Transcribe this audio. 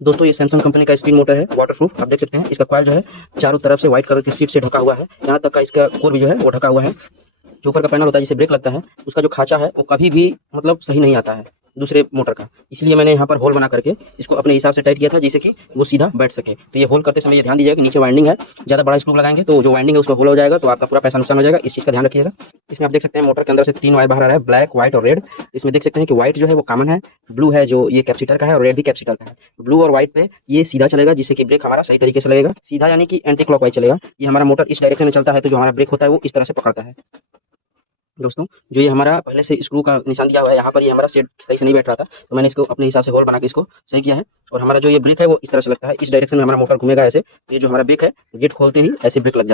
दोस्तों ये Samsung company का स्प्रिंग मोटर है, वाटरप्रूफ। आप देख सकते हैं इसका कॉइल जो है चारों तरफ से व्हाइट कलर की शीट से ढका हुआ है। यहाँ तक का इसका कोर भी जो है वो ढका हुआ है। जो ऊपर का पैनल होता है जिसे ब्रेक लगता है, उसका जो खांचा है वो कभी भी मतलब सही नहीं आता है दूसरे मोटर का। इसलिए मैंने यहाँ पर होल बना करके इसको अपने हिसाब से टाइट किया था, जिससे कि वो सीधा बैठ सके। तो ये होल करते समय ये ध्यान दीजिएगा कि नीचे वाइंडिंग है, ज़्यादा बड़ा स्क्रू लगाएंगे तो जो वाइंडिंग है उसका होल हो जाएगा, तो आपका पूरा पैसा नुकसान हो जाएगा। इस चीज़ का ध्यान रखिएगा। इसमें आप देख सकते हैं मोटर के अंदर से 3 वायर बाहर आ रहा है, ब्लैक, व्हाइट और रेड। इसमें देख सकते हैं कि व्हाइट जो है वो कॉमन है, ब्लू है जो ये कैपेसिटर का है, और रेड भी कैपेसिटर का है। ब्लू और व्हाइट पे ये सीधा चलेगा, जिससे कि ब्रेक हमारा सही तरीके से लगेगा। सीधा यानी कि एंटी क्लॉकवाइज चलेगा। ये हमारा मोटर इस डायरेक्शन में चलता है, तो जो हमारा ब्रेक होता है वो इस तरह से पकड़ता है। दोस्तों जो ये हमारा पहले से स्क्रू का निशान दिया हुआ है, यहाँ पर ये हमारा सेट सही से नहीं बैठ रहा था, तो मैंने इसको अपने हिसाब से होल बना के इसको सही किया है। और हमारा जो ये ब्रेक है वो इस तरह से लगता है, इस डायरेक्शन में हमारा मोटर घूमेगा ऐसे। तो ये जो हमारा ब्रेक है, गेट खोलते ही ऐसे ब्रेक लग जाता है।